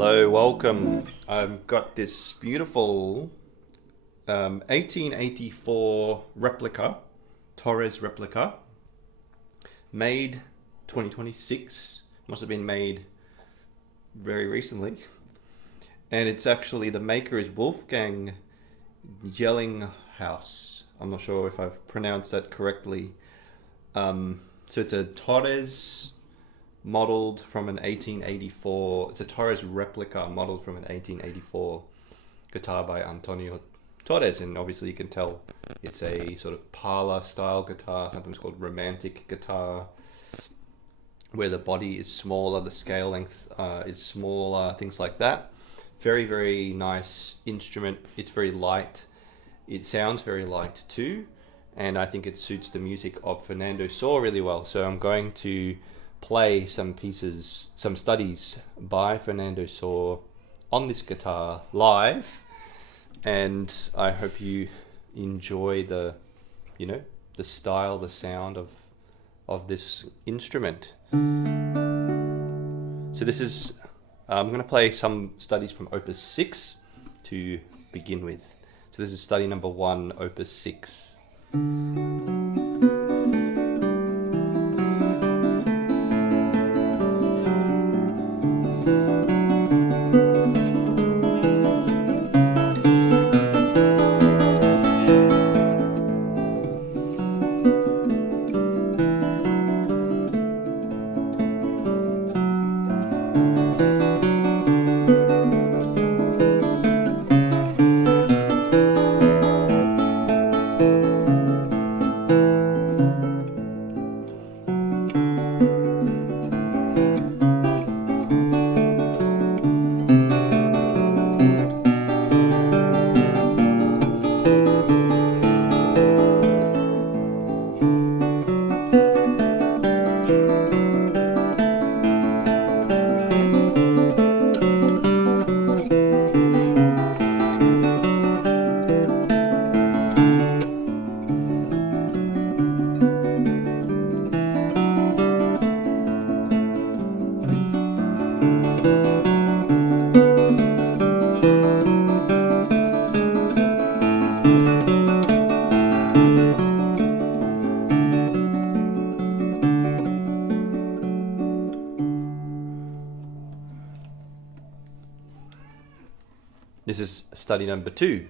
Hello, welcome. I've got this beautiful 1884 replica, Torres replica, made 2026. Must have been made very recently. And it's actually, the maker is Wolfgang Yellinghaus. I'm not sure if I've pronounced that correctly. So it's a Torres modeled from an 1884. It's a Torres replica modeled from an 1884 guitar by Antonio Torres, and obviously you can tell it's a sort of parlor style guitar, sometimes called romantic guitar, where the body is smaller, the scale length is smaller, things like that. Very, very nice instrument. It's very light. It sounds very light too, and I think it suits the music of Fernando Sor really well. So I'm going to play some pieces, some studies by Fernando Sor on this guitar live, and I hope you enjoy the style, the sound of this instrument. So this is, I'm going to play some studies from Opus 6 to begin with. So this is study number 1, Opus 6. This is study number 2.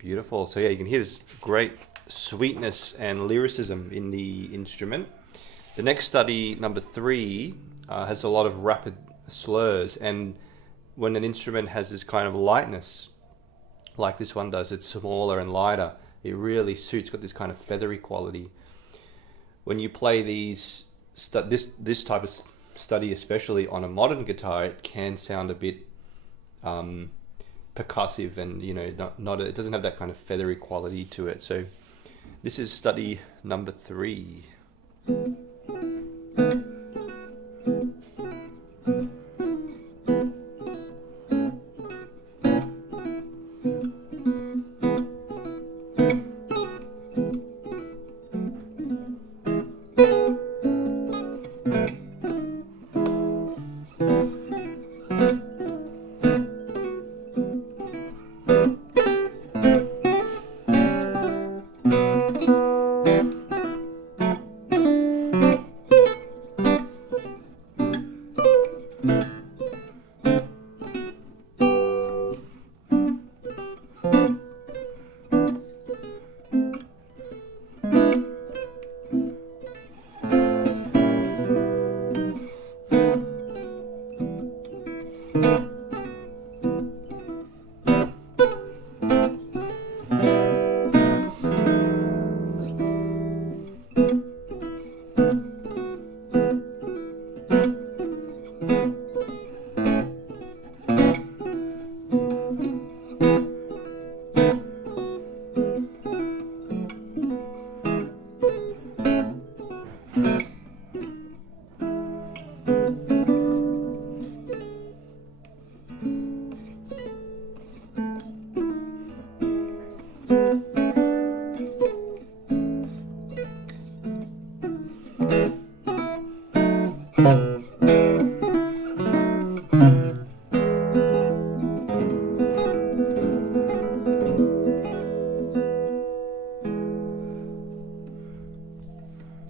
Beautiful. So yeah, you can hear this great sweetness and lyricism in the instrument. The next study, number 3, has a lot of rapid slurs, and when an instrument has this kind of lightness, like this one does, it's smaller and lighter, it really suits, got this kind of feathery quality. When you play these, this type of study, especially on a modern guitar, it can sound a bit percussive, and it doesn't have that kind of feathery quality to it. So this is study number 3.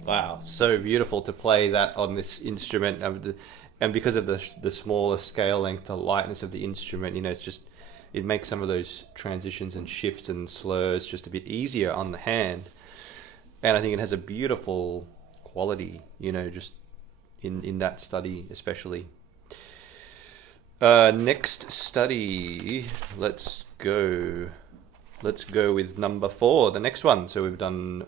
Wow, so beautiful to play that on this instrument, and because of the smaller scale length, the lightness of the instrument, it's just it makes some of those transitions and shifts and slurs just a bit easier on the hand, and I think it has a beautiful quality, just in that study especially. Next study, let's go with number 4, the next one. So we've done.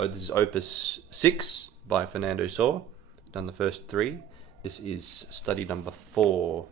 This is Opus 6 by Fernando Sor. Done the first 3. This is study number 4.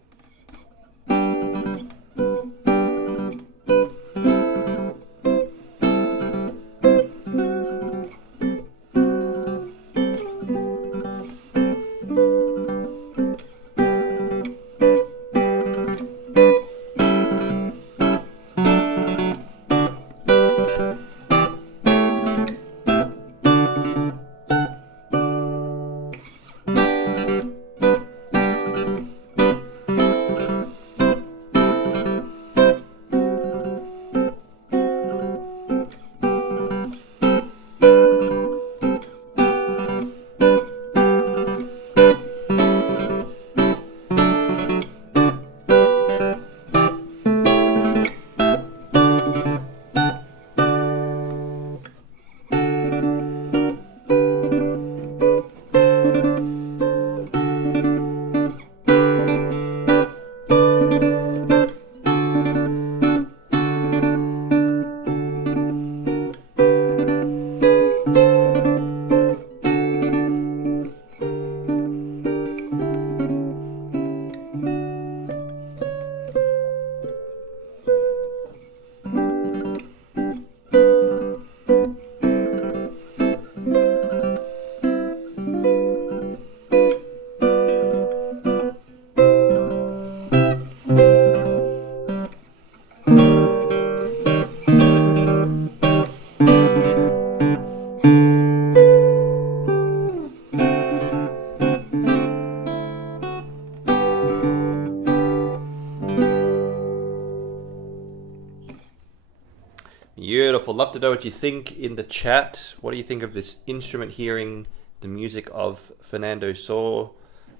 Beautiful. Love to know what you think in the chat. What do you think of this instrument, hearing the music of Fernando Sor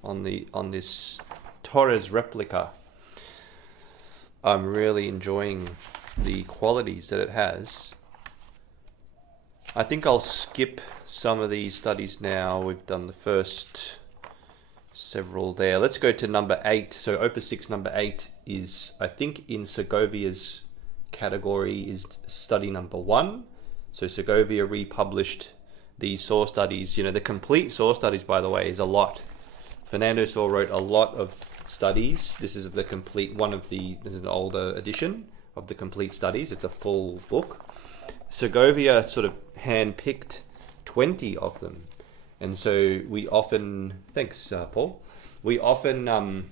on this Torres replica? I'm really enjoying the qualities that it has. I think I'll skip some of these studies now. We've done the first several there. Let's go to number 8. So Opus 6 number 8 is, I think, in Segovia's category, is study number 1. So Segovia republished these Sor studies. The complete Sor studies, by the way, is a lot. Fernando Sor wrote a lot of studies. This is the complete one of the, this is an older edition of the complete studies. It's a full book. Segovia sort of hand-picked 20 of them. And so we often, thanks Paul, we often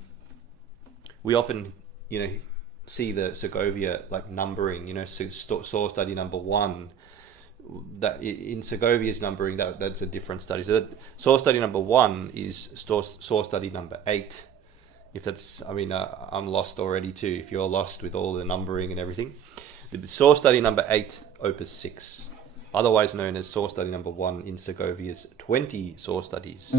see the Segovia like numbering, Sor study number 1, that in Segovia's numbering, that's a different study. So that Sor study number 1 is Sor study number 8. If that's, I'm lost already too, if you're lost with all the numbering and everything. The Sor study number 8, Opus 6, otherwise known as Sor study number 1 in Segovia's 20 Sor studies.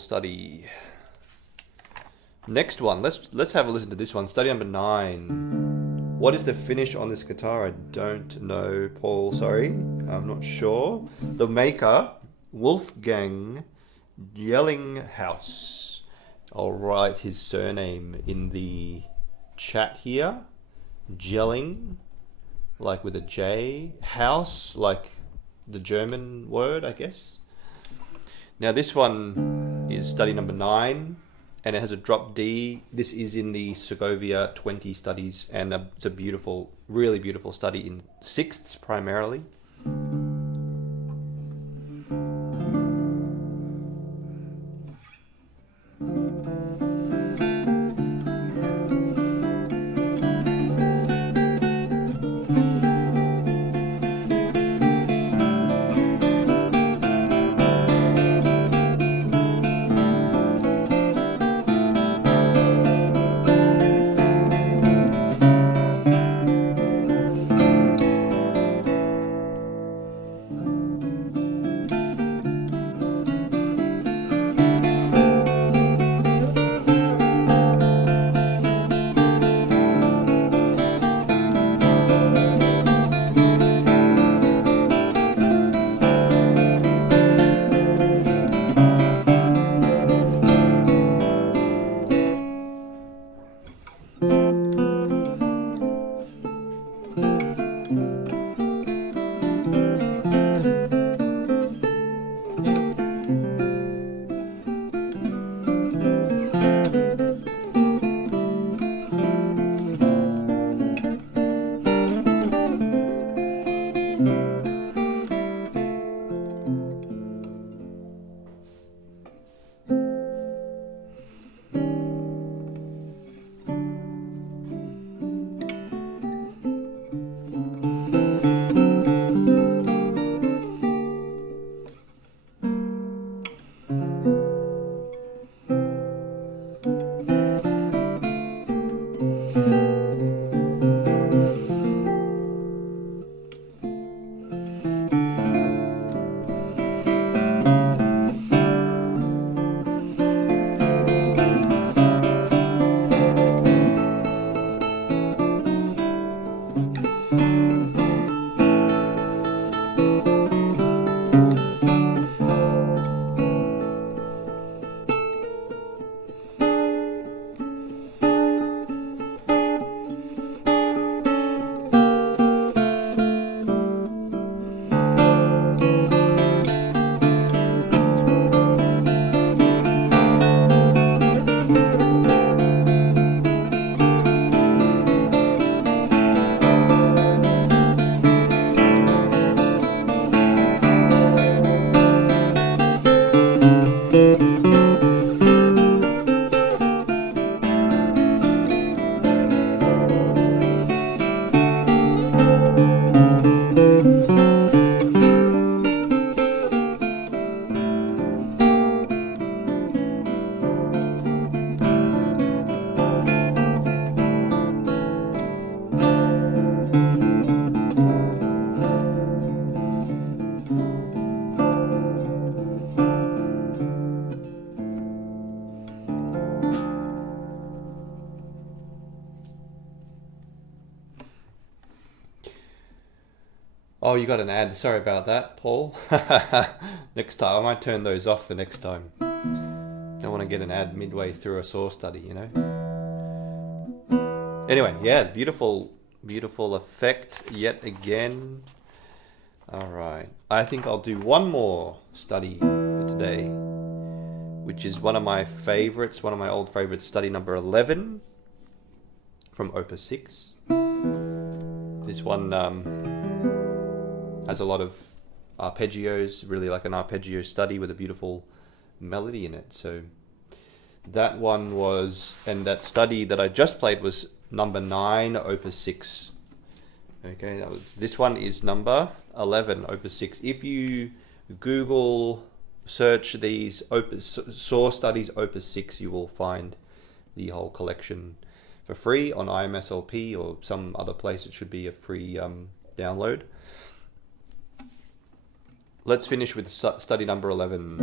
study. Next one, let's have a listen to this one. Study number 9. What is the finish on this guitar? I don't know, Paul. Sorry, I'm not sure. The maker, Wolfgang Jellinghaus. I'll write his surname in the chat here. Jelling, like with a J. House, like the German word, I guess. Now this one is study number 9, and it has a drop D. This is in the Segovia 20 studies, and it's a beautiful, really beautiful study in sixths primarily. Oh, you got an ad. Sorry about that, Paul. Next time, I might turn those off for next time. Don't want to get an ad midway through a Sor study, you know? Anyway, yeah, beautiful, beautiful effect yet again. All right. I think I'll do one more study for today, which is one of my favorites, one of my old favorites, study number 11 from Opus 6. This one has a lot of arpeggios, really like an arpeggio study with a beautiful melody in it. So that one was, and that study that I just played was number 9, Opus 6. Okay, that was, this one is number 11, Opus 6. If you Google search these Sor Studies Opus 6, you will find the whole collection for free on IMSLP or some other place. It should be a free download. Let's finish with study number 11.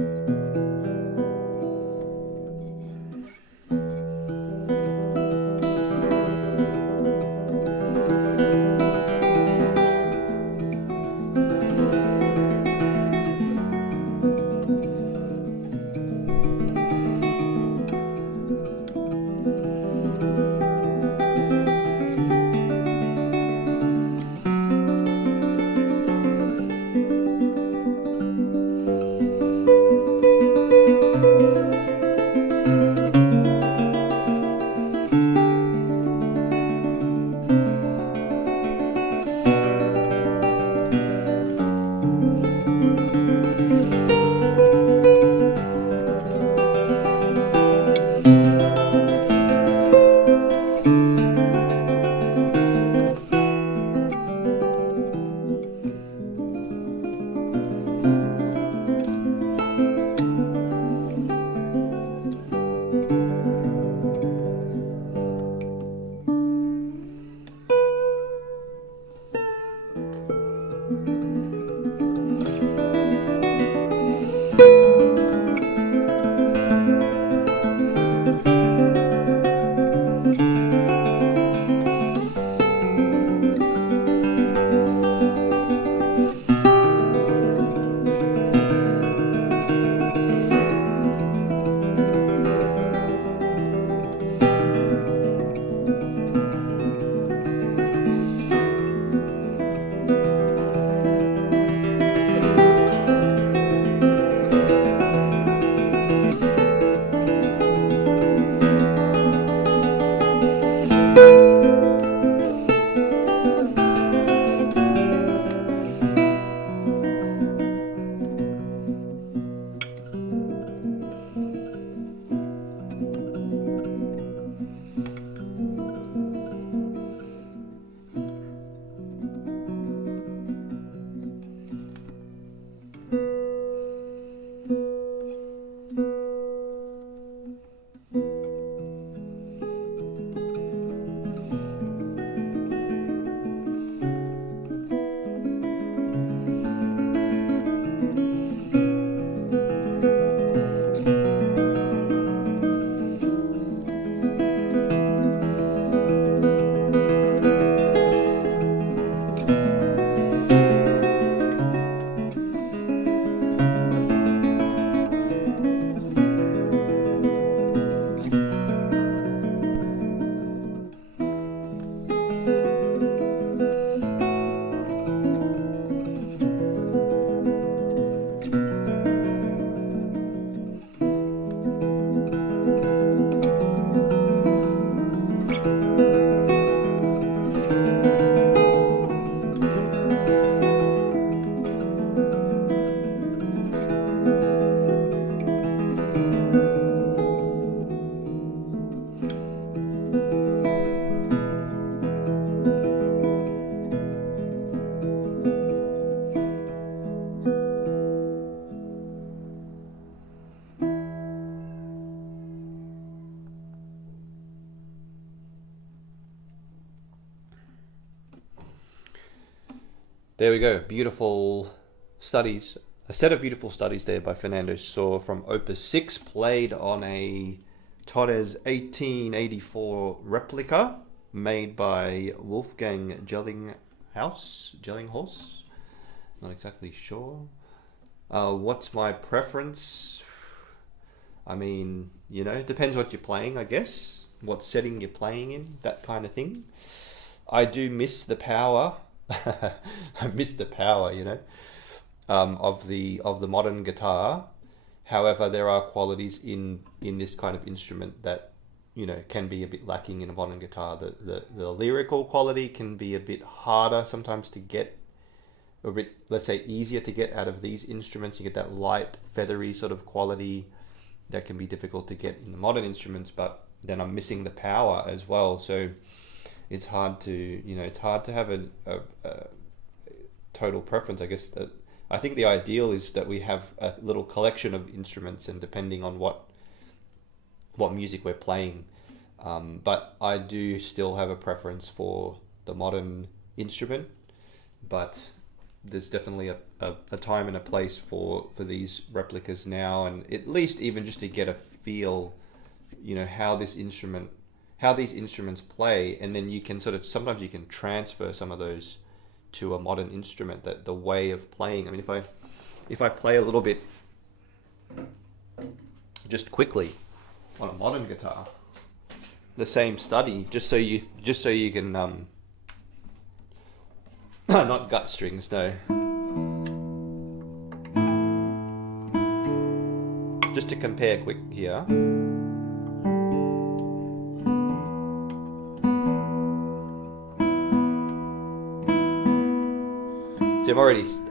There we go. Beautiful studies. A set of beautiful studies there by Fernando Sor from Opus 6, played on a Torres 1884 replica made by Wolfgang Jellinghorst. Not exactly sure. What's my preference? I mean, you know, it depends what you're playing, I guess. What setting you're playing in, that kind of thing. I do miss the power. I miss the power, you know, of the modern guitar. However, there are qualities in this kind of instrument that, you know, can be a bit lacking in a modern guitar. The lyrical quality can be a bit harder sometimes to get, a bit, let's say, easier to get out of these instruments. You get that light, feathery sort of quality that can be difficult to get in the modern instruments, but then I'm missing the power as well. So it's hard to, you know, it's hard to have a total preference. I guess that I think the ideal is that we have a little collection of instruments, and depending on what music we're playing. But I do still have a preference for the modern instrument, but there's definitely a time and a place for these replicas now, and at least even just to get a feel, you know, how these instruments play, and then you can sort of, sometimes you can transfer some of those to a modern instrument, that the way of playing. I mean, if I play a little bit just quickly on a modern guitar, the same study, just so you can not gut strings, no, just to compare quick here. See, I'm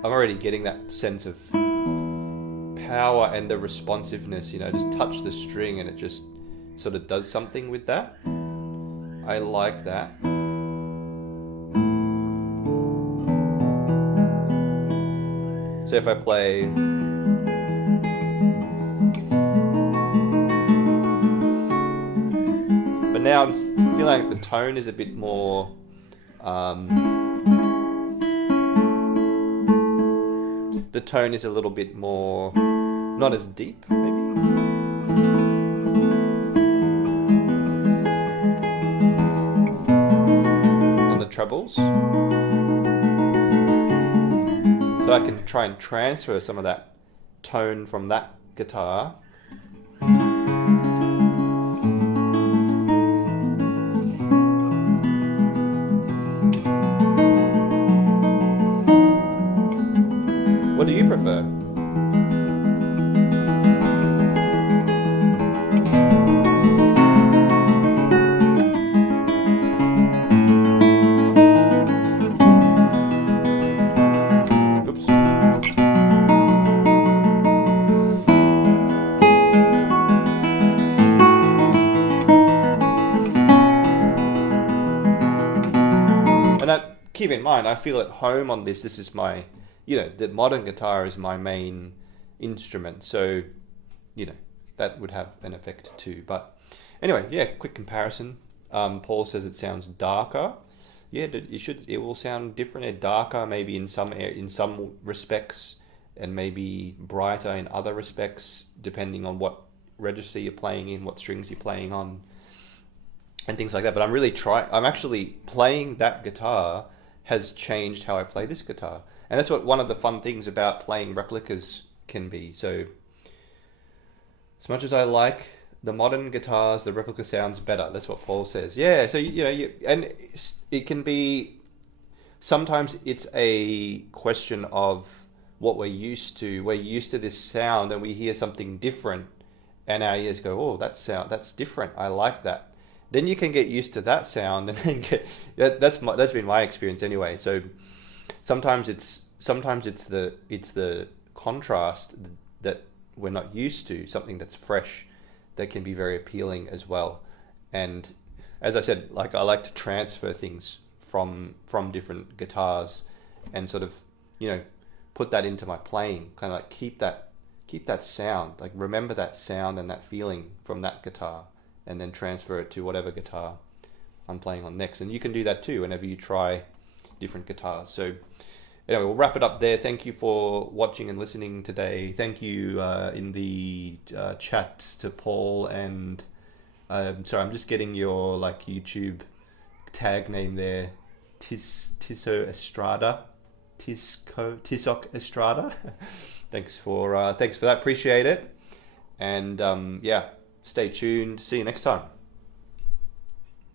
already getting that sense of power and the responsiveness, you know, just touch the string and it just sort of does something with that. I like that. So if I play, but now I'm feeling like the tone is a bit more the tone is a little bit more, not as deep, maybe. On the trebles. So I can try and transfer some of that tone from that guitar What do you prefer? Oops. And keep in mind, I feel at home on this. This is my, you know, the modern guitar is my main instrument, so, you know, that would have an effect too. But anyway, yeah, quick comparison. Paul says it sounds darker. Yeah, it will sound different, darker maybe in some respects, and maybe brighter in other respects, depending on what register you're playing in, what strings you're playing on, and things like that. But I'm actually playing that guitar has changed how I play this guitar. And that's what one of the fun things about playing replicas can be. So, as much as I like the modern guitars, the replica sounds better. That's what Paul says. Yeah, so, you know, and it can be, sometimes it's a question of what we're used to. We're used to this sound and we hear something different and our ears go, oh, that's different. I like that. Then you can get used to that sound and then that's been my experience anyway. So, sometimes it's the contrast that we're not used to, something that's fresh, that can be very appealing as well. And as I said, like, I like to transfer things from different guitars and sort of, you know, put that into my playing, kind of like keep that sound, like remember that sound and that feeling from that guitar, and then transfer it to whatever guitar I'm playing on next. And you can do that too whenever you try different guitars. So Anyway, we'll wrap it up there. Thank you for watching and listening today. Thank you in the chat to Paul and sorry, I'm just getting your like YouTube tag name there. Tiso Estrada, Tisok Estrada. Thanks for that. Appreciate it. And yeah, stay tuned. See you next time.